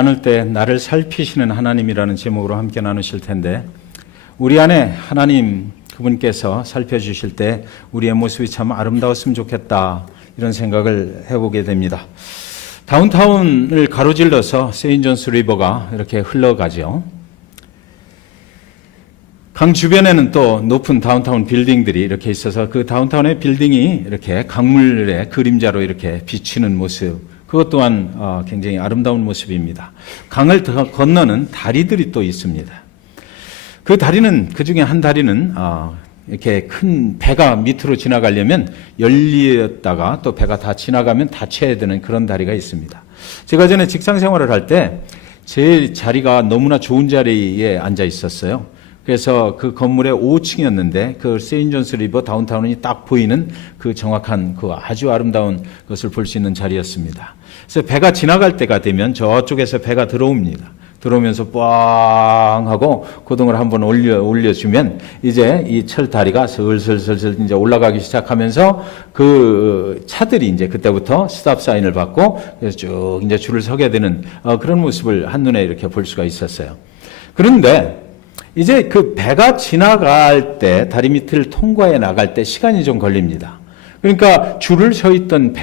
나눌 때 나를 살피시는 하나님이라는 제목으로 함께 나누실 텐데, 우리 안에 하나님 그분께서 살펴주실 때 우리의 모습이 참 아름다웠으면 좋겠다, 이런 생각을 해보게 됩니다. 다운타운을 가로질러서 세인존스 리버가 이렇게 흘러가죠. 강 주변에는 또 높은 다운타운 빌딩들이 이렇게 있어서 그 다운타운의 빌딩이 이렇게 강물의 그림자로 이렇게 비치는 모습, 그것 또한 굉장히 아름다운 모습입니다. 강을 건너는 다리들이 또 있습니다. 그 다리는, 그 중에 한 다리는 이렇게 큰 배가 밑으로 지나가려면 열렸다가 또 배가 다 지나가면 닫혀야 되는 그런 다리가 있습니다. 제가 전에 직장 생활을 할 때 제 자리가 너무나 좋은 자리에 앉아 있었어요. 그래서 그 건물의 5층이었는데 그 세인존스 리버 다운타운이 딱 보이는 그 정확한 그 아주 아름다운 것을 볼 수 있는 자리였습니다. 그래서 배가 지나갈 때가 되면 저쪽에서 배가 들어옵니다. 들어오면서 꽝 하고 고동을 한번 올려주면 이제 이 철다리가 슬슬슬슬 이제 올라가기 시작하면서 그 차들이 이제 그때부터 스탑 사인을 받고 그래서 쭉 이제 줄을 서게 되는 그런 모습을 한눈에 이렇게 볼 수가 있었어요. 그런데 이제 그 배가 지나갈 때, 다리 밑을 통과해 나갈 때 시간이 좀 걸립니다. 그러니까 줄을 서 있던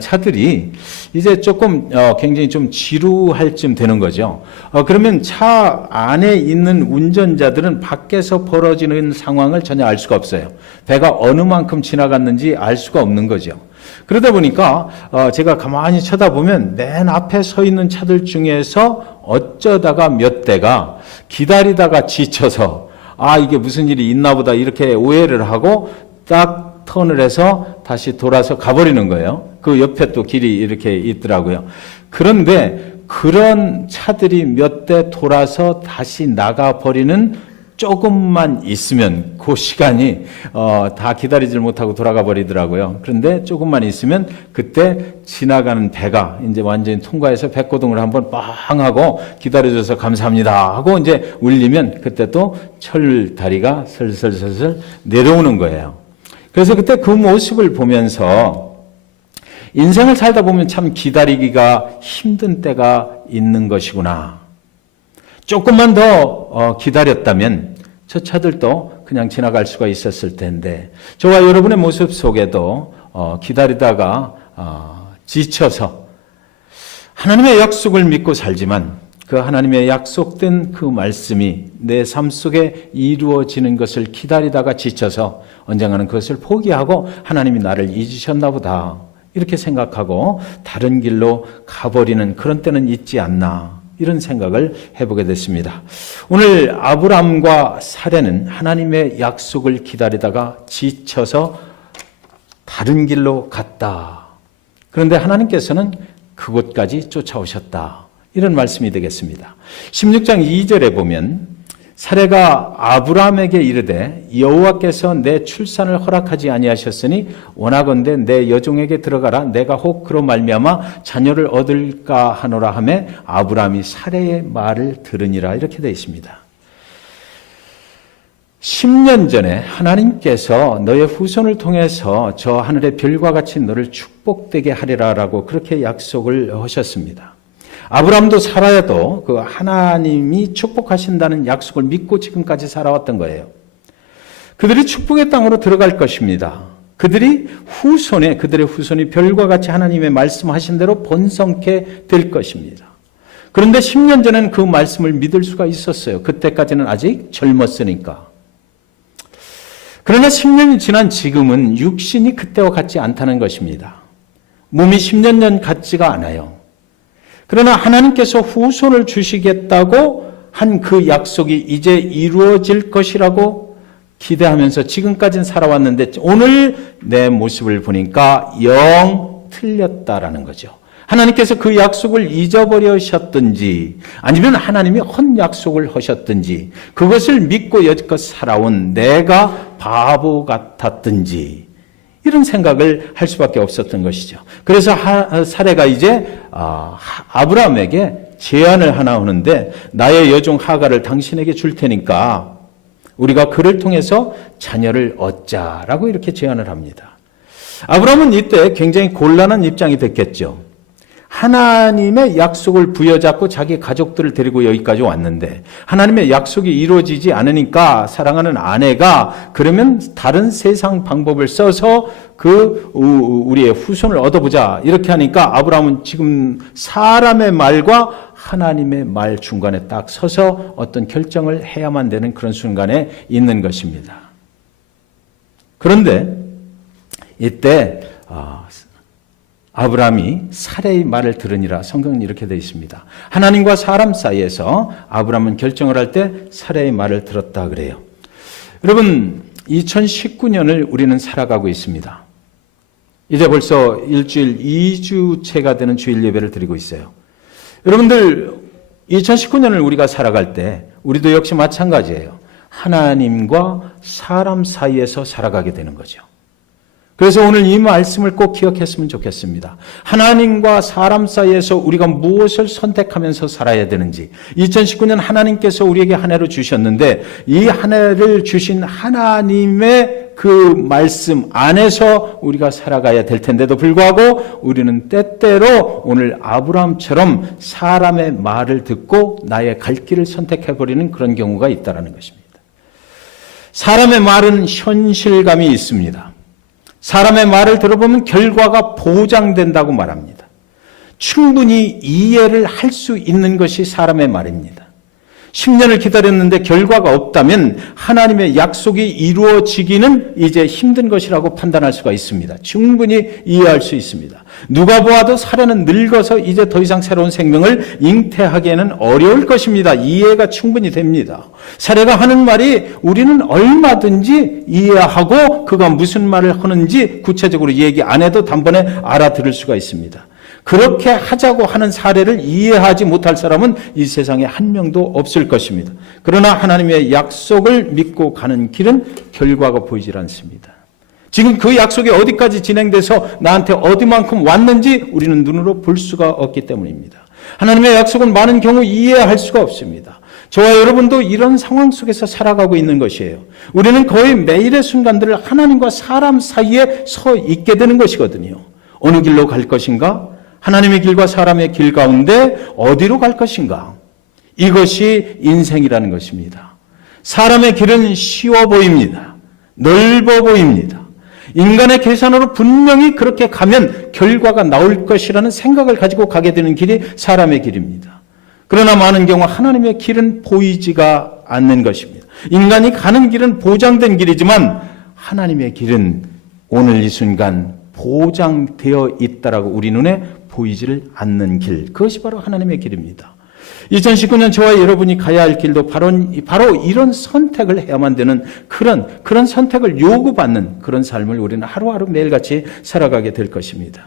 차들이 이제 조금 굉장히 좀 지루할 쯤 되는 거죠. 그러면 차 안에 있는 운전자들은 밖에서 벌어지는 상황을 전혀 알 수가 없어요. 배가 어느 만큼 지나갔는지 알 수가 없는 거죠. 그러다 보니까 제가 가만히 쳐다보면 맨 앞에 서 있는 차들 중에서 어쩌다가 몇 대가 기다리다가 지쳐서 이게 무슨 일이 있나 보다 이렇게 오해를 하고 딱 턴을 해서 다시 돌아서 가버리는 거예요. 그 옆에 또 길이 이렇게 있더라고요. 그런데 그런 차들이 몇 대 돌아서 다시 나가버리는 조금만 있으면 그 시간이 다 기다리질 못하고 돌아가 버리더라고요. 그런데 조금만 있으면 그때 지나가는 배가 이제 완전히 통과해서 백고동을 한번 빵 하고 기다려줘서 감사합니다 하고 이제 울리면 그때 또 철다리가 슬슬슬슬 내려오는 거예요. 그래서 그때 그 모습을 보면서 인생을 살다 보면 참 기다리기가 힘든 때가 있는 것이구나. 조금만 더 기다렸다면 저 차들도 그냥 지나갈 수가 있었을 텐데, 저와 여러분의 모습 속에도 기다리다가 지쳐서 하나님의 약속을 믿고 살지만 그 하나님의 약속된 그 말씀이 내 삶 속에 이루어지는 것을 기다리다가 지쳐서 언젠가는 그것을 포기하고 하나님이 나를 잊으셨나 보다 이렇게 생각하고 다른 길로 가버리는 그런 때는 있지 않나, 이런 생각을 해보게 됐습니다. 오늘 아브람과 사레는 하나님의 약속을 기다리다가 지쳐서 다른 길로 갔다. 그런데 하나님께서는 그곳까지 쫓아오셨다, 이런 말씀이 되겠습니다. 16장 2절에 보면 사레가 아브람에게 이르되 여호와께서 내 출산을 허락하지 아니하셨으니 원하건대 내 여종에게 들어가라. 내가 혹 그로 말미암아 자녀를 얻을까 하노라 하매 아브람이 사레의 말을 들으니라, 이렇게 되어 있습니다. 10년 전에 하나님께서 너의 후손을 통해서 저 하늘의 별과 같이 너를 축복되게 하리라라고 그렇게 약속을 하셨습니다. 아브람도 사라도 그 하나님이 축복하신다는 약속을 믿고 지금까지 살아왔던 거예요. 그들이 축복의 땅으로 들어갈 것입니다. 그들의 후손이 별과 같이 하나님의 말씀하신 대로 번성케 될 것입니다. 그런데 10년 전에는 그 말씀을 믿을 수가 있었어요. 그때까지는 아직 젊었으니까. 그러나 10년이 지난 지금은 육신이 그때와 같지 않다는 것입니다. 몸이 10년 전 같지가 않아요. 그러나 하나님께서 후손을 주시겠다고 한 그 약속이 이제 이루어질 것이라고 기대하면서 지금까지는 살아왔는데 오늘 내 모습을 보니까 영 틀렸다라는 거죠. 하나님께서 그 약속을 잊어버리셨든지 아니면 하나님이 헛 약속을 하셨든지 그것을 믿고 여지껏 살아온 내가 바보 같았든지 이런 생각을 할 수밖에 없었던 것이죠. 그래서 사레가 이제 아브라함에게 제안을 하나 하는데 나의 여종 하가를 당신에게 줄 테니까 우리가 그를 통해서 자녀를 얻자라고 이렇게 제안을 합니다. 아브라함은 이때 굉장히 곤란한 입장이 됐겠죠. 하나님의 약속을 부여잡고 자기 가족들을 데리고 여기까지 왔는데 하나님의 약속이 이루어지지 않으니까 사랑하는 아내가 그러면 다른 세상 방법을 써서 우리의 후손을 얻어보자 이렇게 하니까 아브라함은 지금 사람의 말과 하나님의 말 중간에 딱 서서 어떤 결정을 해야만 되는 그런 순간에 있는 것입니다. 그런데 이때 아브라함이 사레의 말을 들으니라. 성경은 이렇게 되어 있습니다. 하나님과 사람 사이에서 아브라함은 결정을 할 때 사레의 말을 들었다 그래요. 여러분 2019년을 우리는 살아가고 있습니다. 이제 벌써 일주일 2주째가 되는 주일 예배를 드리고 있어요. 여러분들 2019년을 우리가 살아갈 때 우리도 역시 마찬가지예요. 하나님과 사람 사이에서 살아가게 되는 거죠. 그래서 오늘 이 말씀을 꼭 기억했으면 좋겠습니다. 하나님과 사람 사이에서 우리가 무엇을 선택하면서 살아야 되는지 2019년 하나님께서 우리에게 한 해로 주셨는데 이 한 해를 주신 하나님의 그 말씀 안에서 우리가 살아가야 될 텐데도 불구하고 우리는 때때로 오늘 아브라함처럼 사람의 말을 듣고 나의 갈 길을 선택해버리는 그런 경우가 있다는 것입니다. 사람의 말은 현실감이 있습니다. 사람의 말을 들어보면 결과가 보장된다고 말합니다. 충분히 이해를 할 수 있는 것이 사람의 말입니다. 10년을 기다렸는데 결과가 없다면 하나님의 약속이 이루어지기는 이제 힘든 것이라고 판단할 수가 있습니다. 충분히 이해할 수 있습니다. 누가 보아도 사례는 늙어서 이제 더 이상 새로운 생명을 잉태하기에는 어려울 것입니다. 이해가 충분히 됩니다. 사례가 하는 말이 우리는 얼마든지 이해하고 그가 무슨 말을 하는지 구체적으로 얘기 안 해도 단번에 알아들을 수가 있습니다. 그렇게 하자고 하는 사례를 이해하지 못할 사람은 이 세상에 한 명도 없을 것입니다. 그러나 하나님의 약속을 믿고 가는 길은 결과가 보이질 않습니다. 지금 그 약속이 어디까지 진행돼서 나한테 어디만큼 왔는지 우리는 눈으로 볼 수가 없기 때문입니다. 하나님의 약속은 많은 경우 이해할 수가 없습니다. 저와 여러분도 이런 상황 속에서 살아가고 있는 것이에요. 우리는 거의 매일의 순간들을 하나님과 사람 사이에 서 있게 되는 것이거든요. 어느 길로 갈 것인가? 하나님의 길과 사람의 길 가운데 어디로 갈 것인가? 이것이 인생이라는 것입니다. 사람의 길은 쉬워 보입니다. 넓어 보입니다. 인간의 계산으로 분명히 그렇게 가면 결과가 나올 것이라는 생각을 가지고 가게 되는 길이 사람의 길입니다. 그러나 많은 경우 하나님의 길은 보이지가 않는 것입니다. 인간이 가는 길은 보장된 길이지만 하나님의 길은 오늘 이 순간 보장되어 있다라고 우리 눈에 보이지를 않는 길. 그것이 바로 하나님의 길입니다. 2019년 저와 여러분이 가야 할 길도 바로 이런 선택을 해야만 되는 그런 선택을 요구받는 그런 삶을 우리는 하루하루 매일같이 살아가게 될 것입니다.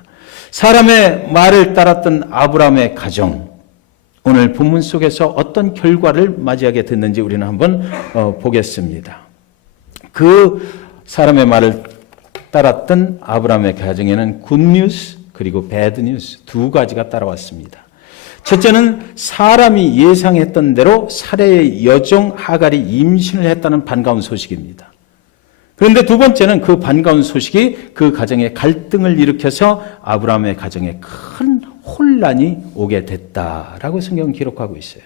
사람의 말을 따랐던 아브라함의 가정. 오늘 본문 속에서 어떤 결과를 맞이하게 됐는지 우리는 한번 보겠습니다. 그 사람의 말을 따랐던 아브라함의 가정에는 굿뉴스 그리고 배드뉴스 두 가지가 따라왔습니다. 첫째는 사람이 예상했던 대로 사레의 여종 하갈이 임신을 했다는 반가운 소식입니다. 그런데 두 번째는 그 반가운 소식이 그 가정에 갈등을 일으켜서 아브라함의 가정에 큰 혼란이 오게 됐다라고 성경은 기록하고 있어요.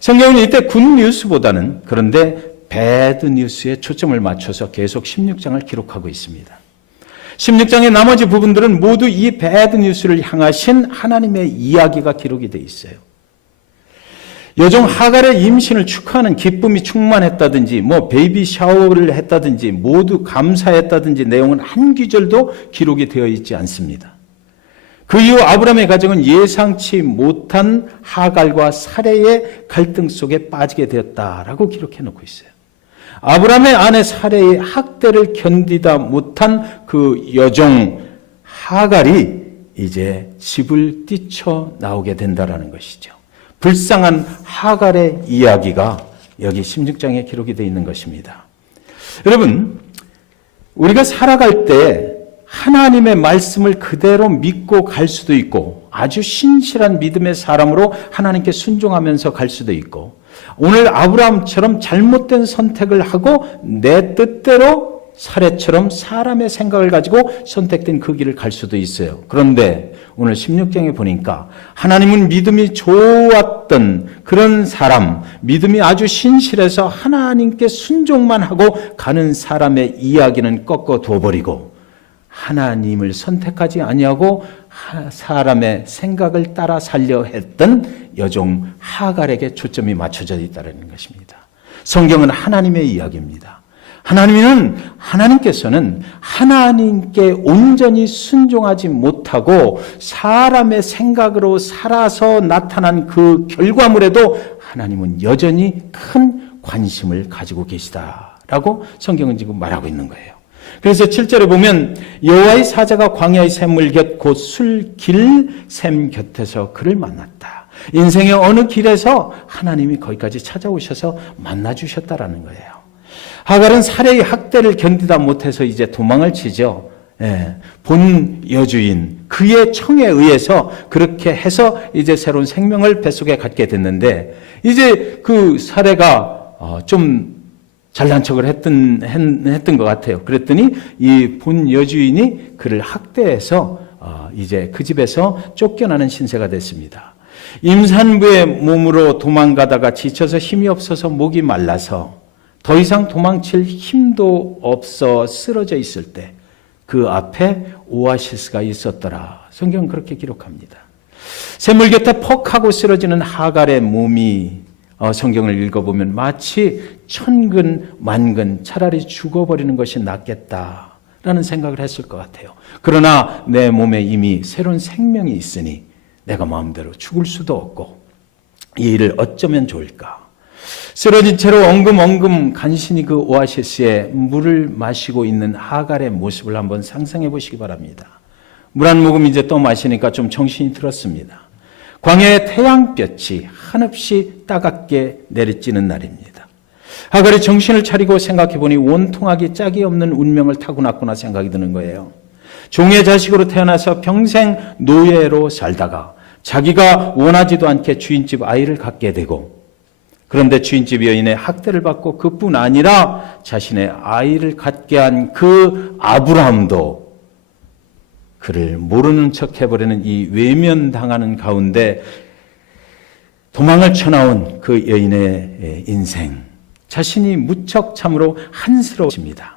성경은 이때 굿뉴스보다는 그런데 배드뉴스에 초점을 맞춰서 계속 16장을 기록하고 있습니다. 16장의 나머지 부분들은 모두 이 배드뉴스를 향하신 하나님의 이야기가 기록이 되어 있어요. 여종 하갈의 임신을 축하하는 기쁨이 충만했다든지 베이비 샤워를 했다든지 모두 감사했다든지 내용은 한 구절도 기록이 되어 있지 않습니다. 그 이후 아브라함의 가정은 예상치 못한 하갈과 사레의 갈등 속에 빠지게 되었다라고 기록해 놓고 있어요. 아브라함의 아내 사레의 학대를 견디다 못한 그 여종 하갈이 이제 집을 뛰쳐나오게 된다는 것이죠. 불쌍한 하갈의 이야기가 여기 16장에 기록이 되어 있는 것입니다. 여러분, 우리가 살아갈 때 하나님의 말씀을 그대로 믿고 갈 수도 있고 아주 신실한 믿음의 사람으로 하나님께 순종하면서 갈 수도 있고 오늘 아브라함처럼 잘못된 선택을 하고 내 뜻대로 사례처럼 사람의 생각을 가지고 선택된 그 길을 갈 수도 있어요. 그런데 오늘 16장에 보니까 하나님은 믿음이 좋았던 그런 사람, 믿음이 아주 신실해서 하나님께 순종만 하고 가는 사람의 이야기는 꺾어 둬버리고 하나님을 선택하지 아니하고 사람의 생각을 따라 살려 했던 여종 하갈에게 초점이 맞춰져 있다는 것입니다. 성경은 하나님의 이야기입니다. 하나님께서는 하나님께 온전히 순종하지 못하고 사람의 생각으로 살아서 나타난 그 결과물에도 하나님은 여전히 큰 관심을 가지고 계시다라고 성경은 지금 말하고 있는 거예요. 그래서 7절에 보면 여호와의 사자가 광야의 샘물 곁 곧 술길 샘 곁에서 그를 만났다. 인생의 어느 길에서 하나님이 거기까지 찾아오셔서 만나주셨다라는 거예요. 하갈은 살해의 학대를 견디다 못해서 이제 도망을 치죠. 본 여주인 그의 청에 의해서 그렇게 해서 이제 새로운 생명을 뱃속에 갖게 됐는데 이제 그 살해가 좀 잘난 척을 했던 것 같아요. 그랬더니 이 본 여주인이 그를 학대해서 이제 그 집에서 쫓겨나는 신세가 됐습니다. 임산부의 몸으로 도망가다가 지쳐서 힘이 없어서 목이 말라서 더 이상 도망칠 힘도 없어 쓰러져 있을 때 그 앞에 오아시스가 있었더라. 성경은 그렇게 기록합니다. 샘물 곁에 퍽 하고 쓰러지는 하갈의 몸이 성경을 읽어보면 마치 천근 만근 차라리 죽어버리는 것이 낫겠다라는 생각을 했을 것 같아요. 그러나 내 몸에 이미 새로운 생명이 있으니 내가 마음대로 죽을 수도 없고 이 일을 어쩌면 좋을까. 쓰러진 채로 엉금엉금 간신히 그 오아시스에 물을 마시고 있는 하갈의 모습을 한번 상상해 보시기 바랍니다. 물 한 모금 이제 또 마시니까 좀 정신이 들었습니다. 광야의 태양볕이 한없이 따갑게 내리쬐는 날입니다. 하갈이 정신을 차리고 생각해 보니 원통하기 짝이 없는 운명을 타고났구나 생각이 드는 거예요. 종의 자식으로 태어나서 평생 노예로 살다가 자기가 원하지도 않게 주인집 아이를 갖게 되고 그런데 주인집 여인의 학대를 받고 그뿐 아니라 자신의 아이를 갖게 한 그 아브라함도 그를 모르는 척 해버리는 이 외면당하는 가운데 도망을 쳐나온 그 여인의 인생, 자신이 무척 참으로 한스러워집니다.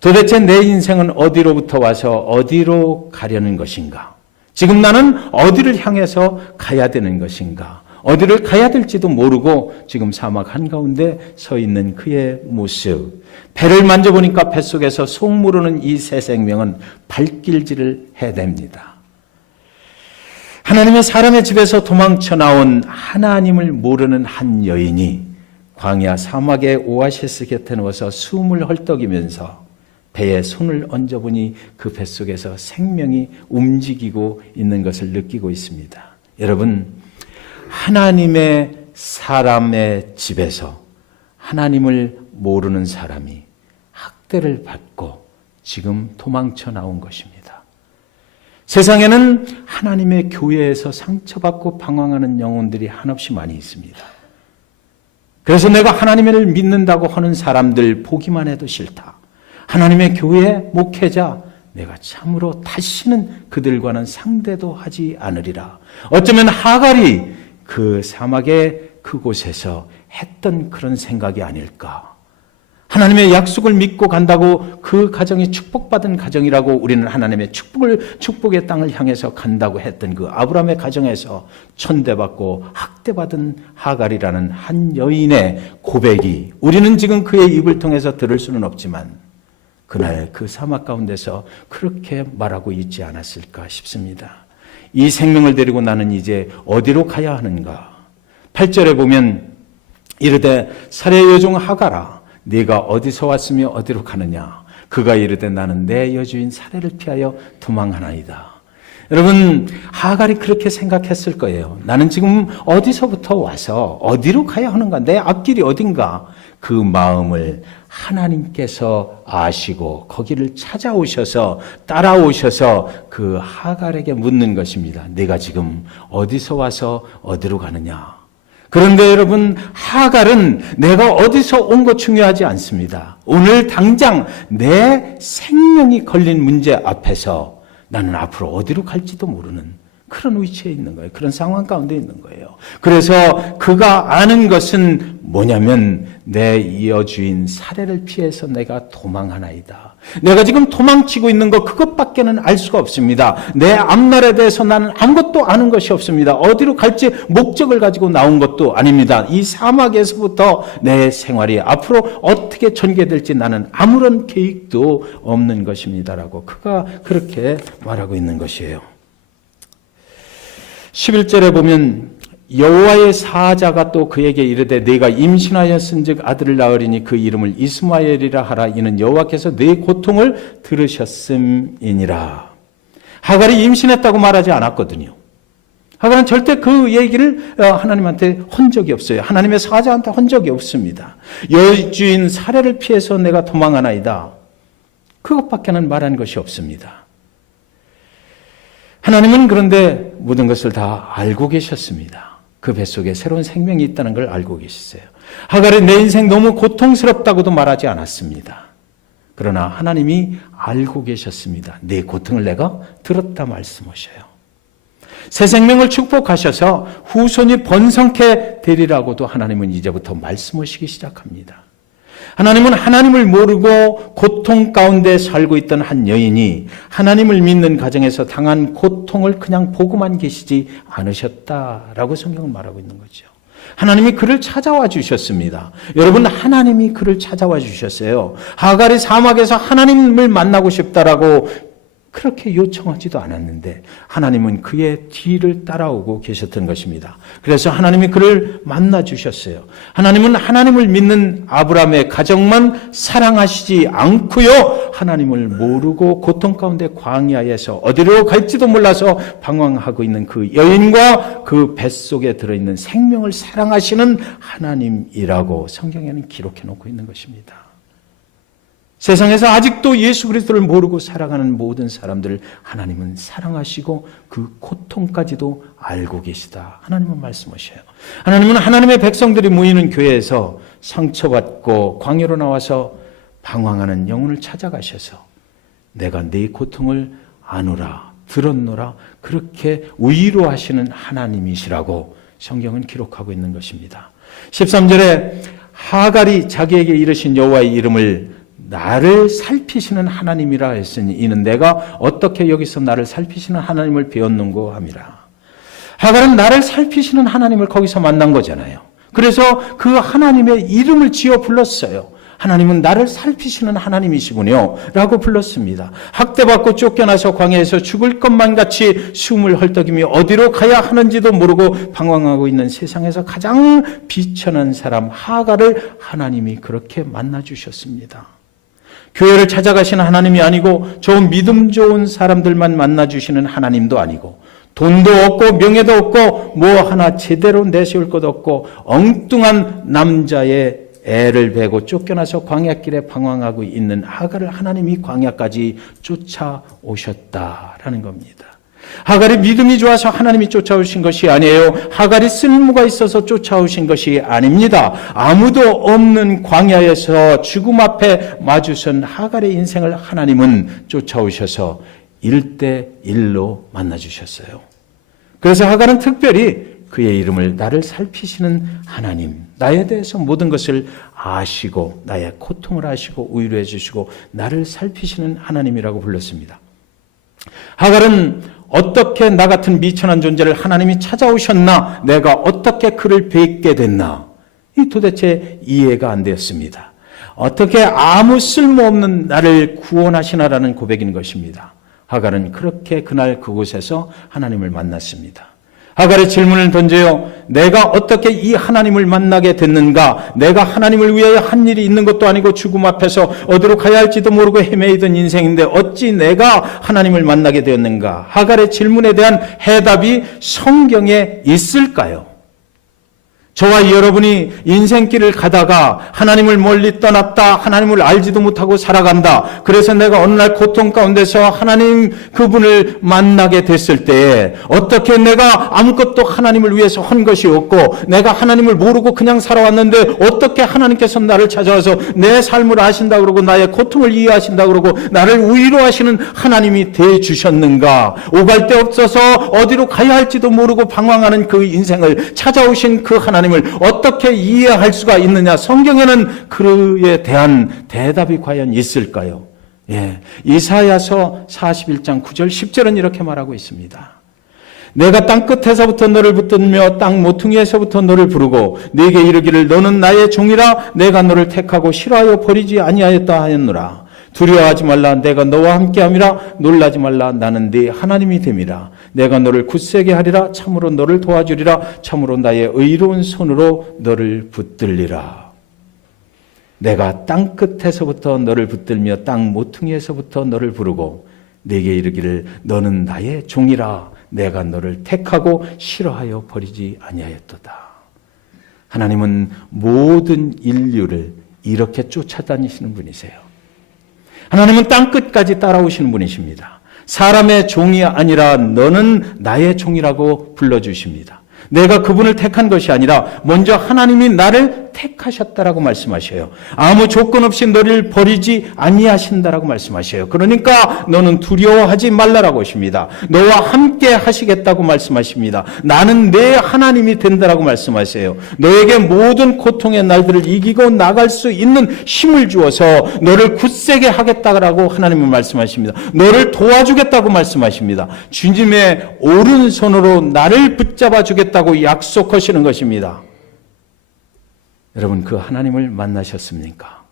도대체 내 인생은 어디로부터 와서 어디로 가려는 것인가? 지금 나는 어디를 향해서 가야 되는 것인가? 어디를 가야 될지도 모르고 지금 사막 한가운데 서 있는 그의 모습. 배를 만져보니까 뱃속에서 속 모르는 이 새 생명은 발길질을 해댑니다. 하나님의 사람의 집에서 도망쳐 나온 하나님을 모르는 한 여인이 광야 사막의 오아시스 곁에 누워서 숨을 헐떡이면서 배에 손을 얹어보니 그 뱃속에서 생명이 움직이고 있는 것을 느끼고 있습니다. 여러분, 하나님의 사람의 집에서 하나님을 모르는 사람이 학대를 받고 지금 도망쳐 나온 것입니다. 세상에는 하나님의 교회에서 상처받고 방황하는 영혼들이 한없이 많이 있습니다. 그래서 내가 하나님을 믿는다고 하는 사람들 보기만 해도 싫다. 하나님의 교회 목회자, 내가 참으로 다시는 그들과는 상대도 하지 않으리라. 어쩌면 하갈이 그 사막의 그곳에서 했던 그런 생각이 아닐까. 하나님의 약속을 믿고 간다고 그 가정이 축복받은 가정이라고 우리는 하나님의 축복의 땅을 향해서 간다고 했던 그 아브라함의 가정에서 천대받고 학대받은 하갈이라는 한 여인의 고백이 우리는 지금 그의 입을 통해서 들을 수는 없지만 그날 그 사막 가운데서 그렇게 말하고 있지 않았을까 싶습니다. 이 생명을 데리고 나는 이제 어디로 가야 하는가? 8절에 보면 이르되 살해 여종 하갈아 네가 어디서 왔으며 어디로 가느냐? 그가 이르되 나는 내 여주인 살해를 피하여 도망하나이다. 여러분, 하갈이 그렇게 생각했을 거예요. 나는 지금 어디서부터 와서 어디로 가야 하는가? 내 앞길이 어딘가? 그 마음을 하나님께서 아시고 거기를 찾아오셔서 따라오셔서 그 하갈에게 묻는 것입니다. 네가 지금 어디서 와서 어디로 가느냐? 그런데 여러분, 하갈은 내가 어디서 온 거 중요하지 않습니다. 오늘 당장 내 생명이 걸린 문제 앞에서 나는 앞으로 어디로 갈지도 모르는 그런 위치에 있는 거예요. 그런 상황 가운데 있는 거예요. 그래서 그가 아는 것은 뭐냐면 내 여주인 살해를 피해서 내가 도망하나이다. 내가 지금 도망치고 있는 것 그것밖에는 알 수가 없습니다. 내 앞날에 대해서 나는 아무것도 아는 것이 없습니다. 어디로 갈지 목적을 가지고 나온 것도 아닙니다. 이 사막에서부터 내 생활이 앞으로 어떻게 전개될지 나는 아무런 계획도 없는 것입니다라고 그가 그렇게 말하고 있는 것이에요. 11절에 보면 여호와의 사자가 또 그에게 이르되 네가 임신하였은즉 아들을 낳으리니 그 이름을 이스마엘이라 하라. 이는 여호와께서 네 고통을 들으셨음이니라. 하갈이 임신했다고 말하지 않았거든요. 하갈은 절대 그 얘기를 하나님한테 한 적이 없어요. 하나님의 사자한테 한 적이 없습니다. 여주인 살해를 피해서 내가 도망하나이다. 그것밖에는 말한 것이 없습니다. 하나님은 그런데 모든 것을 다 알고 계셨습니다. 그 뱃속에 새로운 생명이 있다는 걸 알고 계셨어요. 하갈은 내 인생 너무 고통스럽다고도 말하지 않았습니다. 그러나 하나님이 알고 계셨습니다. 내 고통을 내가 들었다 말씀하셔요. 새 생명을 축복하셔서 후손이 번성케 되리라고도 하나님은 이제부터 말씀하시기 시작합니다. 하나님은 하나님을 모르고 고통 가운데 살고 있던 한 여인이 하나님을 믿는 가정에서 당한 고통을 그냥 보고만 계시지 않으셨다라고 성경은 말하고 있는 거죠. 하나님이 그를 찾아와 주셨습니다. 여러분, 하나님이 그를 찾아와 주셨어요. 하갈이 사막에서 하나님을 만나고 싶다라고 그렇게 요청하지도 않았는데 하나님은 그의 뒤를 따라오고 계셨던 것입니다. 그래서 하나님이 그를 만나 주셨어요. 하나님은 하나님을 믿는 아브라함의 가정만 사랑하시지 않고요. 하나님을 모르고 고통 가운데 광야에서 어디로 갈지도 몰라서 방황하고 있는 그 여인과 그 뱃속에 들어있는 생명을 사랑하시는 하나님이라고 성경에는 기록해 놓고 있는 것입니다. 세상에서 아직도 예수 그리스도를 모르고 살아가는 모든 사람들을 하나님은 사랑하시고 그 고통까지도 알고 계시다. 하나님은 말씀하셔요. 하나님은 하나님의 백성들이 모이는 교회에서 상처받고 광야로 나와서 방황하는 영혼을 찾아가셔서 내가 네 고통을 아노라, 들었노라 그렇게 위로하시는 하나님이시라고 성경은 기록하고 있는 것입니다. 13절에 하갈이 자기에게 이르신 여호와의 이름을 나를 살피시는 하나님이라 했으니 이는 내가 어떻게 여기서 나를 살피시는 하나님을 배웠는고 함이라. 하갈은 나를 살피시는 하나님을 거기서 만난 거잖아요. 그래서 그 하나님의 이름을 지어 불렀어요. 하나님은 나를 살피시는 하나님이시군요 라고 불렀습니다. 학대받고 쫓겨나서 광야에서 죽을 것만 같이 숨을 헐떡이며 어디로 가야 하는지도 모르고 방황하고 있는 세상에서 가장 비천한 사람 하갈을 하나님이 그렇게 만나주셨습니다. 교회를 찾아가시는 하나님이 아니고 좋은 믿음 좋은 사람들만 만나주시는 하나님도 아니고 돈도 없고 명예도 없고 뭐 하나 제대로 내세울 것도 없고 엉뚱한 남자의 애를 베고 쫓겨나서 광야길에 방황하고 있는 하갈을 하나님이 광야까지 쫓아오셨다라는 겁니다. 하갈이 믿음이 좋아서 하나님이 쫓아오신 것이 아니에요. 하갈이 쓸모가 있어서 쫓아오신 것이 아닙니다. 아무도 없는 광야에서 죽음 앞에 마주선 하갈의 인생을 하나님은 쫓아오셔서 1대1로 만나주셨어요. 그래서 하갈은 특별히 그의 이름을 나를 살피시는 하나님, 나에 대해서 모든 것을 아시고 나의 고통을 아시고 위로해 주시고 나를 살피시는 하나님이라고 불렀습니다. 하갈은 어떻게 나 같은 미천한 존재를 하나님이 찾아오셨나? 내가 어떻게 그를 뵙게 됐나? 이 도대체 이해가 안 되었습니다. 어떻게 아무 쓸모없는 나를 구원하시나라는 고백인 것입니다. 하갈은 그렇게 그날 그곳에서 하나님을 만났습니다. 하갈의 질문을 던져요. 내가 어떻게 이 하나님을 만나게 됐는가? 내가 하나님을 위하여 한 일이 있는 것도 아니고 죽음 앞에서 어디로 가야 할지도 모르고 헤매이던 인생인데 어찌 내가 하나님을 만나게 되었는가? 하갈의 질문에 대한 해답이 성경에 있을까요? 저와 여러분이 인생길을 가다가 하나님을 멀리 떠났다, 하나님을 알지도 못하고 살아간다. 그래서 내가 어느 날 고통 가운데서 하나님 그분을 만나게 됐을 때에 어떻게 내가 아무것도 하나님을 위해서 한 것이 없고 내가 하나님을 모르고 그냥 살아왔는데 어떻게 하나님께서 나를 찾아와서 내 삶을 아신다 그러고 나의 고통을 이해하신다 그러고 나를 위로하시는 하나님이 돼 주셨는가. 오갈 데 없어서 어디로 가야 할지도 모르고 방황하는 그 인생을 찾아오신 그 하나님을 어떻게 이해할 수가 있느냐. 성경에는 그에 대한 대답이 과연 있을까요? 이사야서 41장 9절 10절은 이렇게 말하고 있습니다. 내가 땅 끝에서부터 너를 붙들며 땅 모퉁이에서부터 너를 부르고 네게 이르기를 너는 나의 종이라 내가 너를 택하고 싫어하여 버리지 아니하였다 하였노라. 두려워하지 말라. 내가 너와 함께함이라. 놀라지 말라. 나는 네 하나님이 됨이라. 내가 너를 굳세게 하리라. 참으로 너를 도와주리라. 참으로 나의 의로운 손으로 너를 붙들리라. 내가 땅 끝에서부터 너를 붙들며 땅 모퉁이에서부터 너를 부르고 네게 이르기를 너는 나의 종이라. 내가 너를 택하고 싫어하여 버리지 아니하였도다. 하나님은 모든 인류를 이렇게 쫓아다니시는 분이세요. 하나님은 땅끝까지 따라오시는 분이십니다. 사람의 종이 아니라 너는 나의 종이라고 불러주십니다. 내가 그분을 택한 것이 아니라 먼저 하나님이 나를 택하셨다라고 말씀하셔요. 아무 조건 없이 너를 버리지 아니하신다라고 말씀하셔요. 그러니까 너는 두려워하지 말라라고 하십니다. 너와 함께 하시겠다고 말씀하십니다. 나는 내 하나님이 된다라고 말씀하세요. 너에게 모든 고통의 날들을 이기고 나갈 수 있는 힘을 주어서 너를 굳세게 하겠다라고 하나님은 말씀하십니다. 너를 도와주겠다고 말씀하십니다. 주님의 오른손으로 나를 붙잡아 주겠다고 약속하시는 것입니다. 여러분, 그 하나님을 만나셨습니까?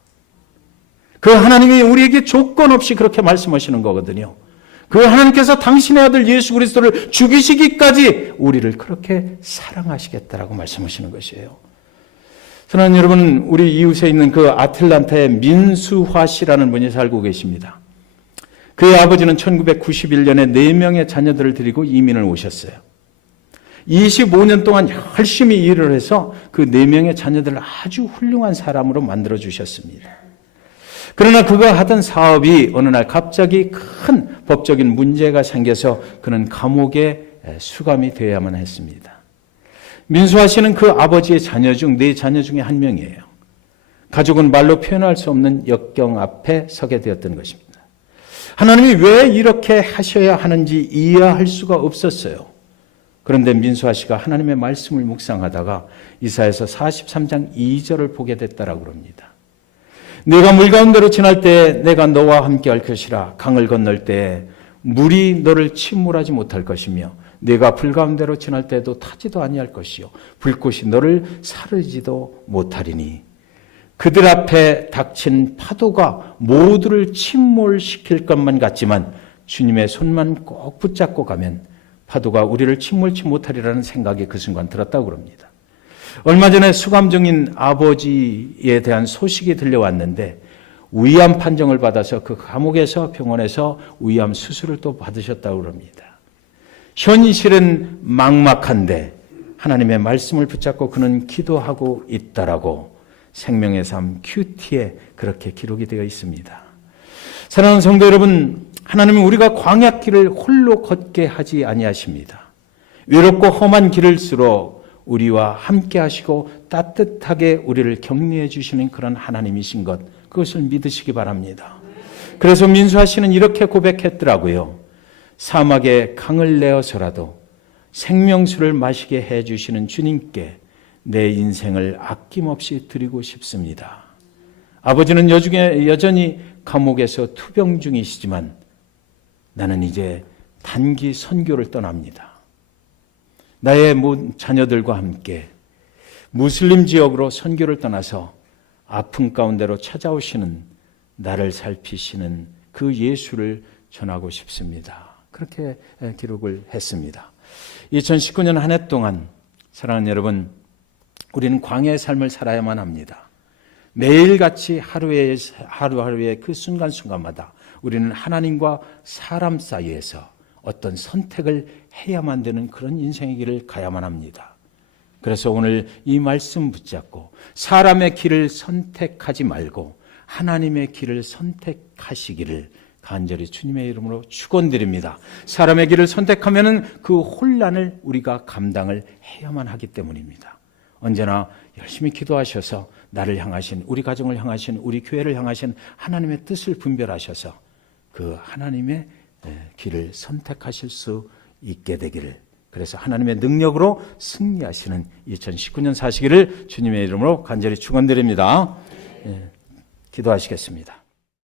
그 하나님이 우리에게 조건 없이 그렇게 말씀하시는 거거든요. 그 하나님께서 당신의 아들 예수 그리스도를 죽이시기까지 우리를 그렇게 사랑하시겠다라고 말씀하시는 것이에요. 사랑하는 여러분, 우리 이웃에 있는 그 아틀란타의 민수화 씨라는 분이 살고 계십니다. 그의 아버지는 1991년에 4명의 자녀들을 데리고 이민을 오셨어요. 25년 동안 열심히 일을 해서 그 4명의 자녀들을 아주 훌륭한 사람으로 만들어 주셨습니다. 그러나 그가 하던 사업이 어느 날 갑자기 큰 법적인 문제가 생겨서 그는 감옥에 수감이 되어야만 했습니다. 민수아 씨는 그 아버지의 자녀 중 4자녀 중에 한 명이에요. 가족은 말로 표현할 수 없는 역경 앞에 서게 되었던 것입니다. 하나님이 왜 이렇게 하셔야 하는지 이해할 수가 없었어요. 그런데 민수아 씨가 하나님의 말씀을 묵상하다가 이사야서 43장 2절을 보게 됐다라고 합니다. 내가 물 가운데로 지날 때 내가 너와 함께 할 것이라. 강을 건널 때 물이 너를 침몰하지 못할 것이며 내가 불 가운데로 지날 때도 타지도 아니할 것이요 불꽃이 너를 사르지도 못하리니. 그들 앞에 닥친 파도가 모두를 침몰시킬 것만 같지만 주님의 손만 꼭 붙잡고 가면 파도가 우리를 침몰치 못하리라는 생각이 그 순간 들었다고 합니다. 얼마 전에 수감 중인 아버지에 대한 소식이 들려왔는데 위암 판정을 받아서 그 감옥에서 병원에서 위암 수술을 또 받으셨다고 합니다. 현실은 막막한데 하나님의 말씀을 붙잡고 그는 기도하고 있다라고 생명의 삶 큐티에 그렇게 기록이 되어 있습니다. 사랑하는 성도 여러분, 하나님은 우리가 광야길을 홀로 걷게 하지 아니하십니다. 외롭고 험한 길일수록 우리와 함께 하시고 따뜻하게 우리를 격려해 주시는 그런 하나님이신 것, 그것을 믿으시기 바랍니다. 그래서 민수아 씨는 이렇게 고백했더라고요. 사막에 강을 내어서라도 생명수를 마시게 해 주시는 주님께 내 인생을 아낌없이 드리고 싶습니다. 아버지는 여전히 감옥에서 투병 중이시지만 나는 이제 단기 선교를 떠납니다. 나의 자녀들과 함께 무슬림 지역으로 선교를 떠나서 아픔 가운데로 찾아오시는 나를 살피시는 그 예수를 전하고 싶습니다. 그렇게 기록을 했습니다. 2019년 한 해 동안 사랑하는 여러분, 우리는 광야의 삶을 살아야만 합니다. 매일같이 하루하루의 그 순간순간마다 우리는 하나님과 사람 사이에서 어떤 선택을 해야만 되는 그런 인생의 길을 가야만 합니다. 그래서 오늘 이 말씀 붙잡고 사람의 길을 선택하지 말고 하나님의 길을 선택하시기를 간절히 주님의 이름으로 축원드립니다. 사람의 길을 선택하면은 그 혼란을 우리가 감당을 해야만 하기 때문입니다. 언제나 열심히 기도하셔서 나를 향하신, 우리 가정을 향하신, 우리 교회를 향하신 하나님의 뜻을 분별하셔서 그 하나님의 길을 선택하실 수 있게 되기를, 그래서 하나님의 능력으로 승리하시는 2019년 사시기를 주님의 이름으로 간절히 축원드립니다. 기도하시겠습니다.